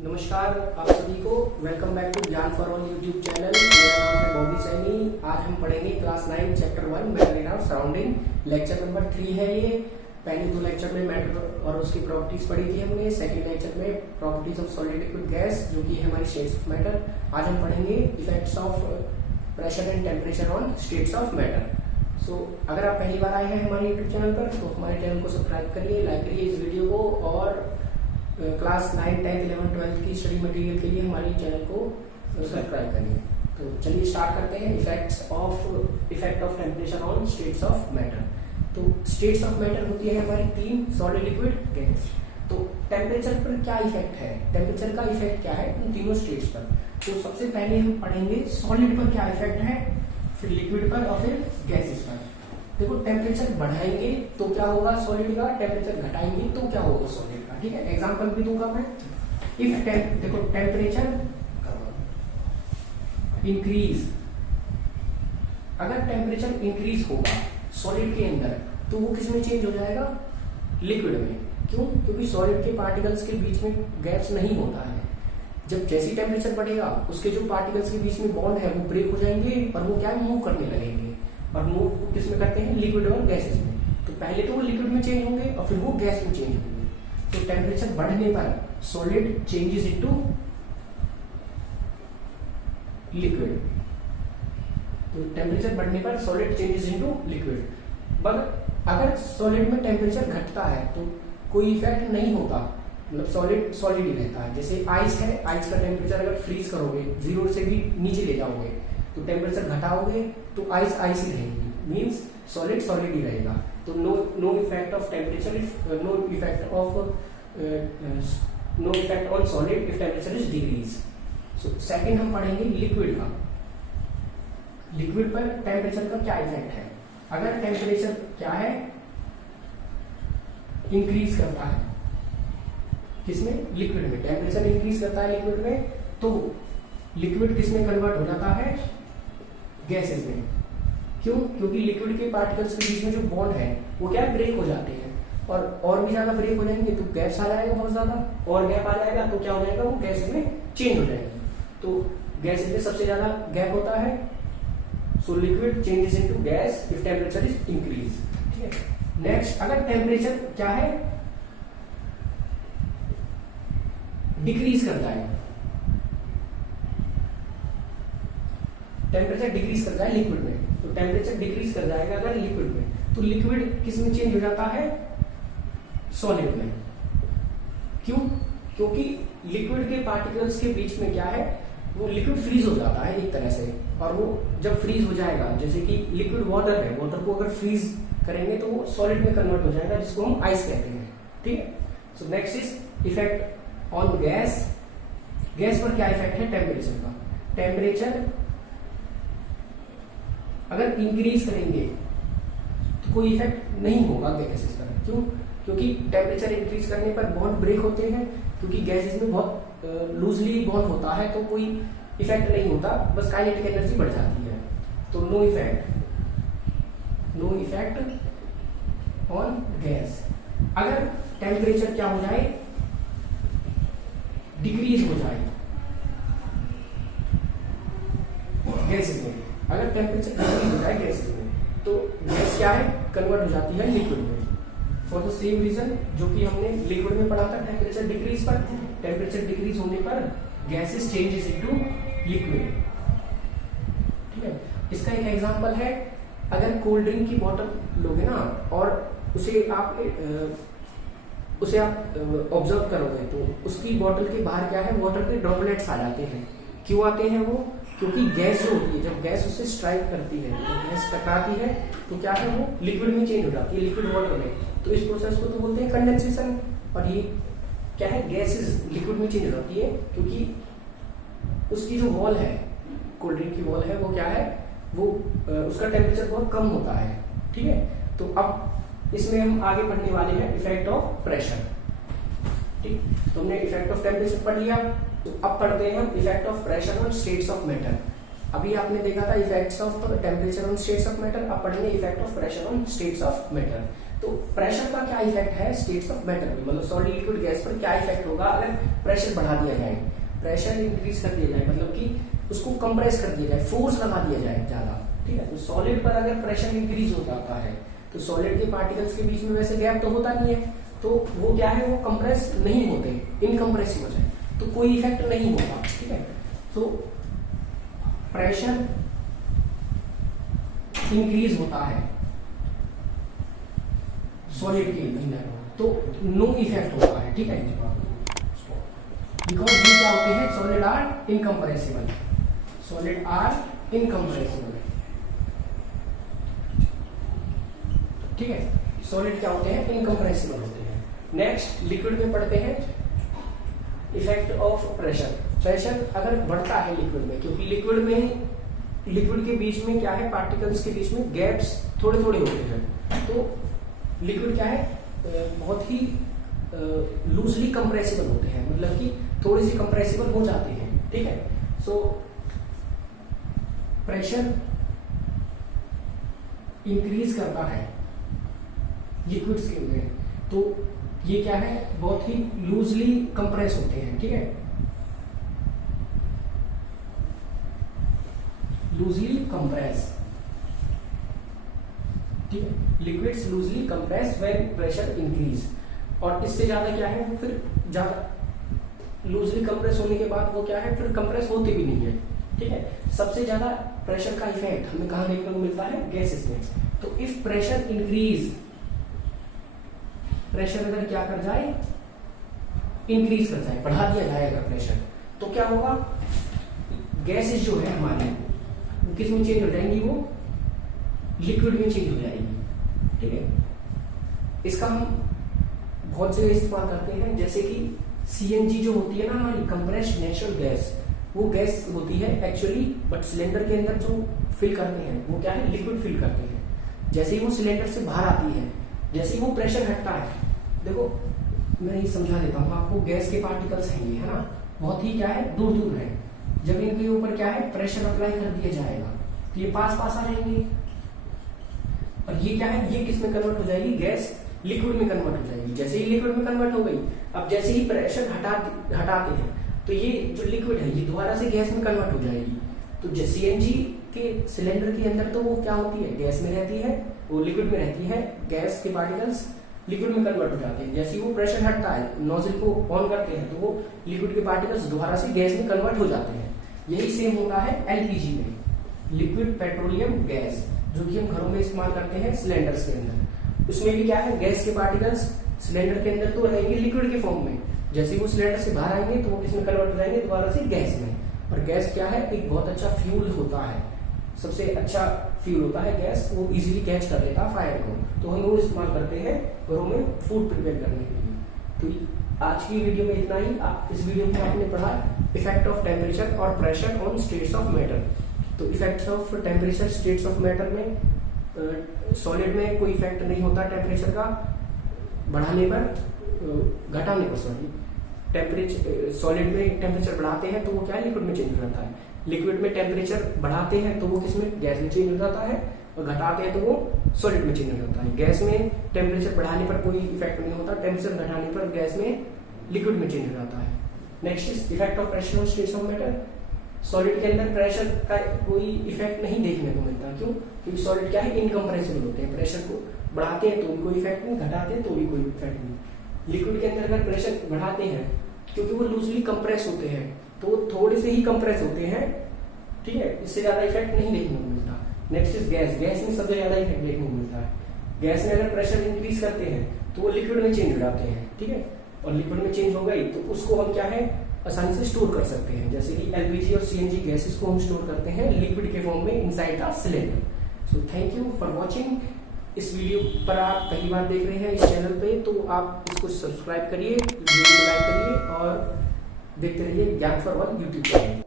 नमस्कार आप सभी को, welcome back to Gyan for all YouTube channel. मेरा नाम है बॉबी सैनी। आज हम पढ़ेंगे class 9 chapter 1 matter in our surrounding. Lecture number 3 है ये। पहले दो लेक्चर में मैटर और उसकी प्रॉपर्टीज पढ़ी थी हमने। सेकंड लेक्चर में properties of solid liquid gas, जो कि है हमारी स्टेट्स ऑफ मैटर। आज हम पढ़ेंगे effects of pressure and temperature on states of matter. अगर आप पहली बार आए हैं हमारे यूट्यूब चैनल पर तो हमारे चैनल को सब्सक्राइब करिए, लाइक करिए इस वीडियो को, और क्लास 9, 10, 11, 12 की स्टडी मटेरियल के लिए हमारे चैनल को सब्सक्राइब करिए। तो चलिए स्टार्ट करते हैं। Effect of temperature on states of matter. तो स्टेट्स ऑफ मैटर होती है हमारी 3, सॉलिड, लिक्विड, गैस। तो टेम्परेचर पर क्या इफेक्ट है, टेम्परेचर का इफेक्ट क्या है उन तीनों स्टेट्स पर। तो सबसे पहले हम पढ़ेंगे सॉलिड पर क्या इफेक्ट है, फिर लिक्विड पर और फिर गैसेस पर। देखो, टेम्परेचर बढ़ाएंगे तो क्या होगा सॉलिड का, टेम्परेचर घटाएंगे तो क्या होगा सॉलिड का। ठीक है, एग्जांपल भी दूंगा मैं। इफ देखो टेम्परेचर इंक्रीज, अगर टेम्परेचर इंक्रीज होगा सॉलिड के अंदर तो वो किस में चेंज हो जाएगा, लिक्विड में। क्यों? क्योंकि सॉलिड के पार्टिकल्स के बीच में गैप्स नहीं होता है। जब जैसी टेम्परेचर बढ़ेगा उसके जो पार्टिकल्स के बीच में बॉन्ड है वो ब्रेक हो जाएंगे और वो क्या मूव करने लगेंगे। और मूव किस में करते हैं, लिक्विड और गैसेस में। तो पहले तो वो लिक्विड में चेंज होंगे और फिर वो गैस में चेंज होंगे। तो टेम्परेचर बढ़ने पर सॉलिड चेंजेस इनटू लिक्विड। तो टेम्परेचर बढ़ने पर solid changes into liquid. But अगर सॉलिड में टेम्परेचर घटता है तो कोई इफेक्ट नहीं होता, मतलब सॉलिड सॉलिड ही रहता है। जैसे आइस है, आइस का टेम्परेचर अगर फ्रीज करोगे, 0 से भी नीचे ले जाओगे तो टेम्परेचर घटाओगे तो आइस आइस ही रहेगी, मींस सॉलिड सॉलिड ही रहेगा। तो no effect of temperature if no effect on solid if temperature is decrease. So second हम पढ़ेंगे लिक्विड का। लिक्विड पर टेम्परेचर का क्या इफेक्ट है। अगर टेम्परेचर क्या है, इंक्रीज करता है किसमें, लिक्विड में। टेम्परेचर इंक्रीज करता है लिक्विड में तो लिक्विड किसमें कन्वर्ट हो जाता है, गैसेस में। क्यों? क्योंकि लिक्विड के पार्टिकल्स के बीच में जो बॉन्ड है वो क्या ब्रेक हो जाते हैं, और भी ज्यादा ब्रेक हो जाएंगे तो गैस आ जाएगा बहुत ज्यादा, और गैप आ जाएगा तो क्या हो जाएगा, वो गैसेस में चेंज हो जाएगी। तो गैसेस में सबसे ज्यादा गैप होता है। So liquid changes into gas if temperature is increase. ठीक है, नेक्स्ट, अगर टेम्परेचर क्या है, डिक्रीज करता है, टेम्परेचर डिक्रीज करता है लिक्विड में, तो टेम्परेचर डिक्रीज कर जाएगा अगर लिक्विड में, तो लिक्विड किस में चेंज हो जाता है, सॉलिड में। क्यों? क्योंकि लिक्विड के पार्टिकल्स के बीच में क्या है, वो लिक्विड फ्रीज हो जाता है एक तरह से। और वो जब फ्रीज हो जाएगा, जैसे कि लिक्विड वाटर है, वाटर को अगर फ्रीज करेंगे तो वो सॉलिड में कन्वर्ट हो जाएगा, जिसको हम आइस कहते हैं। ठीक है, so next is effect on gas. Gas पर क्या इफेक्ट है टेम्परेचर का। टेम्परेचर अगर इंक्रीज करेंगे तो कोई इफेक्ट नहीं होगा गैसेस पर। क्यों? क्योंकि टेम्परेचर इंक्रीज करने पर बॉन्ड ब्रेक होते हैं, क्योंकि गैसेस में बहुत लूजली बॉन्ड होता है तो कोई इफेक्ट नहीं होता, बस काइनेटिक एनर्जी बढ़ जाती है। तो नो इफेक्ट ऑन गैस। अगर टेम्परेचर क्या हो जाए, डिक्रीज हो जाए गैसेस में, अगर टेम्परेचर डिक्रीज हो जाए गैसेस में तो गैस क्या है, कन्वर्ट हो जाती है लिक्विड में। फॉर द सेम रीजन जो कि हमने लिक्विड में पढ़ा था, टेम्परेचर डिक्रीज पर, टेम्परेचर डिक्रीज होने पर गैसेस चेंजेस इनटू लिक्विड। ठीक है, इसका एक एग्जांपल है, अगर कोल्ड ड्रिंक की बोतल लोगे ना और उसे आप ऑब्जर्व करोगे तो उसकी बोतल के बाहर क्या है, वाटर के ड्रॉपलेट्स आ जाते हैं। क्यों आते हैं वो? क्योंकि गैस जो होती है, जब गैस उससे स्ट्राइक करती है, जब गैस टकराती है तो क्या है, वो लिक्विड में चेंज हो जाती है, लिक्विड वाटर में। तो इस प्रोसेस को तो बोलते हैं कंडेंसेशन। और ये क्या है, गैसेस लिक्विड में चेंज हो जाती है क्योंकि उसकी जो वॉल है, कोल्ड ड्रिंक की वॉल है, वो क्या है, वो उसका टेम्परेचर बहुत कम होता है। ठीक है, तो अब इसमें हम आगे पढ़ने वाले हैं इफेक्ट ऑफ प्रेशर। ठीक, तो हमने इफेक्ट ऑफ टेम्परेचर पढ़ लिया, तो अब पढ़ते हैं हम effect of pressure on states of matter. अभी आपने देखा था effects of temperature on states of matter, अब पढ़ेंगे effect of pressure on states of matter. तो प्रेशर का क्या इफेक्ट है स्टेट्स ऑफ मैटर में, मतलब सॉलिड लिक्विड गैस पर क्या इफेक्ट होगा अगर प्रेशर बढ़ा दिया जाए, प्रेशर इंक्रीज कर दिया जाए, मतलब कि उसको कंप्रेस कर दिया जाए, फोर्स लगा दिया जाए ज्यादा, ठीक है। तो सॉलिड पर अगर प्रेशर इंक्रीज हो जाता है तो सॉलिड के पार्टिकल्स के बीच में वैसे गैप तो होता नहीं है, तो वो क्या है, वो कंप्रेस नहीं होते, इनकम्प्रेसिव हो जाए, तो कोई इफेक्ट नहीं होगा, ठीक है। तो प्रेशर इंक्रीज होता है सॉलिड के अंदर तो नो इफेक्ट होता है, ठीक है। बिकॉज ये क्या होते हैं, solid are incompressible, solid are incompressible, ठीक है। सॉलिड क्या होते हैं, इनकम्प्रेसिबल होते हैं। नेक्स्ट लिक्विड में पढ़ते हैं इफेक्ट ऑफ प्रेशर। प्रेशर अगर बढ़ता है लिक्विड में, क्योंकि लिक्विड के बीच में क्या है, पार्टिकल्स के बीच में गैप्स थोड़े थोड़े होते हैं, तो लिक्विड क्या है, बहुत ही लूजली कंप्रेसिबल होते हैं, मतलब कि थोड़ी सी कंप्रेसिबल हो जाते हैं, ठीक है। सो प्रेशर इंक्रीज करता है लिक्विड्स के अंदर, तो ये क्या है, बहुत ही लूजली कंप्रेस होते हैं, ठीक है, लूजली कंप्रेस, ठीक है। Liquids loosely compress when pressure increase, और इससे ज्यादा क्या है, फिर ज्यादा लूजली कंप्रेस होने के बाद वो क्या है, फिर कंप्रेस होते भी नहीं है, ठीक है। सबसे ज्यादा प्रेशर का इफेक्ट हमें कहां देखने को मिलता है, गैसेस में। तो इफ प्रेशर इंक्रीज, प्रेशर अगर क्या कर जाए, इंक्रीज कर जाए, बढ़ा दिया जाए अगर प्रेशर, तो क्या होगा, गैसेस जो है हमारी वो किस में चेंज हो जाएंगी, वो लिक्विड में चेंज हो जाएगी, ठीक है। इसका हम बहुत जगह इस्तेमाल करते हैं, जैसे कि सीएनजी जो होती है ना हमारी, कंप्रेस्ड नेचुरल गैस, वो गैस होती है एक्चुअली, बट सिलेंडर के अंदर जो फिल करते हैं वो क्या है, लिक्विड फिल करते हैं। जैसे ही वो सिलेंडर से बाहर आती है, जैसे ही वो प्रेशर हटता है, देखो मैं ये समझा देता हूँ आपको, गैस के पार्टिकल्स हैं ये, है ना, बहुत ही क्या है, दूर दूर है। जब इनके ऊपर क्या है, प्रेशर अप्लाई कर दिया जाएगा तो ये पास पास आ जाएंगे, और ये क्या है, ये किस में कन्वर्ट हो जाएगी, गैस लिक्विड में कन्वर्ट हो जाएगी। जैसे ही लिक्विड में कन्वर्ट हो गई, अब जैसे ही प्रेशर हटाते हैं तो ये जो लिक्विड है ये दोबारा से गैस में कन्वर्ट हो जाएगी। तो सीएनजी के सिलेंडर के अंदर तो वो क्या होती है, गैस में रहती है, वो लिक्विड में रहती है, गैस के पार्टिकल्स लिक्विड में कन्वर्ट हो जाते हैं। जैसे ही वो प्रेशर हटता है, नोजल को ऑन करते हैं, तो वो लिक्विड के पार्टिकल्स दोबारा से गैस में कन्वर्ट हो जाते हैं। यही सेम होता है एलपीजी में, लिक्विड पेट्रोलियम गैस, जो कि हम घरों में इस्तेमाल करते हैं सिलेंडर्स के अंदर। उसमें भी क्या है, गैस के पार्टिकल्स सिलेंडर के अंदर तो रहेंगे लिक्विड के फॉर्म में, जैसे ही वो सिलेंडर से बाहर आएंगे तो वो किसमें कन्वर्ट हो जाएंगे, दोबारा से गैस में। और गैस क्या है, एक बहुत अच्छा फ्यूल होता है, सबसे अच्छा फ्यूल होता है गैस, वो इजीली कैच कर लेता है फायर को, तो हम वो इस्तेमाल करते हैं घरों में फूड प्रिपेयर करने के लिए। तो आज की वीडियो में इतना ही। इस वीडियो में आपने पढ़ा इफेक्ट ऑफ टेम्परेचर और pressure on states of matter. तो effects of temperature states of matter में सॉलिड में कोई इफेक्ट नहीं होता टेम्परेचर का बढ़ाने पर, घटाने पर, सॉरी। टेम्परेचर सॉलिड में टेम्परेचर बढ़ाते हैं तो वो क्या है, लिक्विड में चेंज हो जाता है। लिक्विड में टेम्परेचर बढ़ाते हैं तो वो किसमें, गैस में चेंज हो जाता है, और घटाते हैं तो वो सॉलिड में चेंज हो जाता है। गैस में टेम्परेचर बढ़ाने पर कोई इफेक्ट नहीं होता, टेम्परेचर घटाने पर गैस में लिक्विड में चेंज हो जाता है। Next is effect of pressure on states of matter. Solid के अंदर प्रेशर का कोई इफेक्ट नहीं देखने को मिलता, क्यों, क्योंकि सॉलिड क्या है, इनकम्प्रेसिबल होते हैं। प्रेशर को बढ़ाते हैं तो भी कोई इफेक्ट नहीं, घटाते हैं तो भी कोई इफेक्ट नहीं। लिक्विड के अंदर अगर प्रेशर बढ़ाते हैं, क्योंकि वो लूजली कंप्रेस होते हैं, तो वो थोड़े से ही कंप्रेस होते हैं, ठीक है, इससे ज्यादा इफेक्ट नहीं देखने को मिलता। Next is gas. गैस में सबसे ज्यादा इफेक्ट देखने को मिलता है। गैस में अगर प्रेशर इंक्रीज करते हैं तो वो लिक्विड में चेंज हो जाते हैं, ठीक है, और लिक्विड में चेंज हो गई तो उसको हम क्या है, आसानी से स्टोर कर सकते हैं। जैसे कि एलपीजी और सीएनजी गैसेस को हम स्टोर करते हैं लिक्विड के फॉर्म में inside the cylinder. So thank you for watching. इस वीडियो पर आप पहली बार देख रहे हैं इस चैनल पे, तो आप इसको सब्सक्राइब करिए, वीडियो को लाइक करिए और देखते रहिए ज्ञान फॉर ऑल यूट्यूब चैनल।